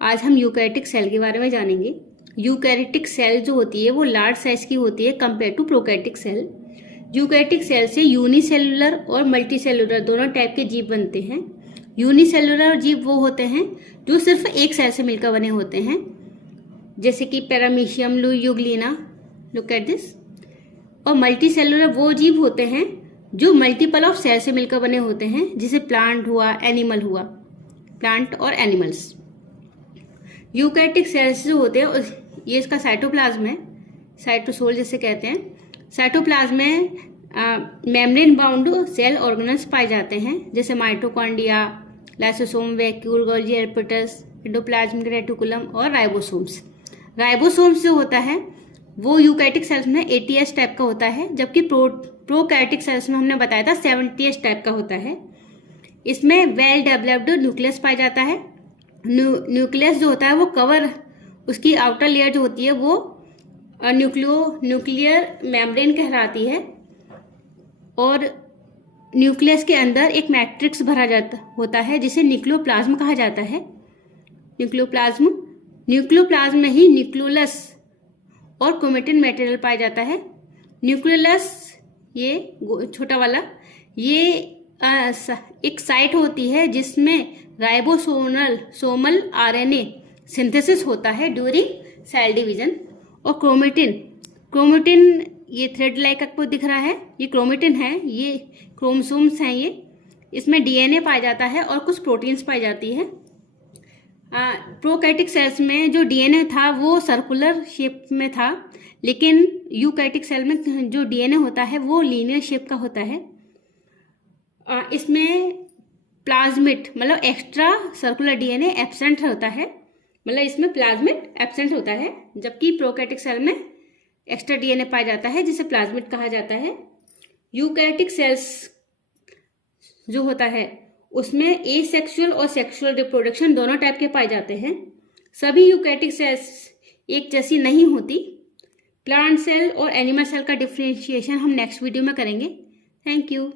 आज हम eukaryotic cell के बारे में जानेंगे। यूकैरियोटिक सेल जो होती है वो लार्ज साइज की होती है compare to prokaryotic cell. Eukaryotic cell से यूनिसेलुलर और मल्टीसेलुलर दोनों टाइप के जीव बनते हैं। यूनिसेलुलर जीव वो होते हैं जो सिर्फ एक सेल से मिलकर बने होते हैं, जैसे कि paramecium, Euglena, look at this. और मल्टीसेलुलर वो जीव होते हैं जो मल्टीपल ऑफ सेल से मिलकर बने होते हैं, जैसे प्लांट हुआ, एनिमल हुआ, प्लांट और एनिमल्स। यूकैरियोटिक सेल्स जो होते हैं ये इसका साइटोप्लाज्म है, साइटोसोल जिसे कहते हैं। साइटोप्लाज्म में मेम्ब्रेन बाउंड सेल ऑर्गेनल्स पाए जाते हैं, जैसे mitochondria, lysosome, vacuole, Golgi apparatus, endoplasmic reticulum और राइबोसोम्स। राइबोसोम्स जो होता है वो यूकैरियोटिक सेल्स में 80S टाइप का होता है, जबकि प्रोकैरियोटिक सेल्स में हमने बताया था 70S टाइप का होता है। इसमें वेल डेवलप्ड न्यूक्लियस पाया जाता है। न्यूक्लियस जो होता है वो कवर, उसकी आउटर लेयर जो होती है वो न्यूक्लियर मेम्ब्रेन कहलाती है। और न्यूक्लियस के अंदर एक मैट्रिक्स भरा जाता होता है जिसे न्यूक्लियोप्लाज्म कहा जाता है। न्यूक्लियोप्लाज्म में ही न्यूक्लियोलस और क्रोमेटिन मटेरियल पाया जाता है। न्यूक्लियोलस, ये छोटा वाला, ये एक साइट होती है जिसमें राइबोसोमल RNA सिंथेसिस होता है ड्यूरिंग सेल डिवीजन। और क्रोमेटिन ये थ्रेड लाइक आपको दिख रहा है, ये क्रोमेटिन है, ये क्रोमोसोम्स हैं, ये इसमें DNA पाया जाता है और कुछ प्रोटीन्स पाई जाती है। प्रोकैरियोटिक सेल्स में जो DNA था वो सर्कुलर शेप में था, लेकिन यूकैरियोटिक सेल में जो DNA होता है वो लीनियर शेप का होता है। इसमें प्लाज्मिड मतलब एक्स्ट्रा सर्कुलर DNA एब्सेंट होता है, मतलब इसमें प्लाज्मिड एब्सेंट होता है, जबकि प्रोकैरियोटिक सेल में एक्स्ट्रा DNA पाया जाता है जिसे प्लाज्मिड कहा जाता है। यूकैरियोटिक सेल्स जो होता है उसमें एसेक्सुअल और सेक्सुअल रिप्रोडक्शन दोनों टाइप के पाए जाते हैं। सभी यूकैरियोटिक सेल्स एक जैसी नहीं होती। प्लांट सेल और एनिमल सेल का डिफरेंशिएशन हम नेक्स्ट वीडियो में करेंगे। Thank you.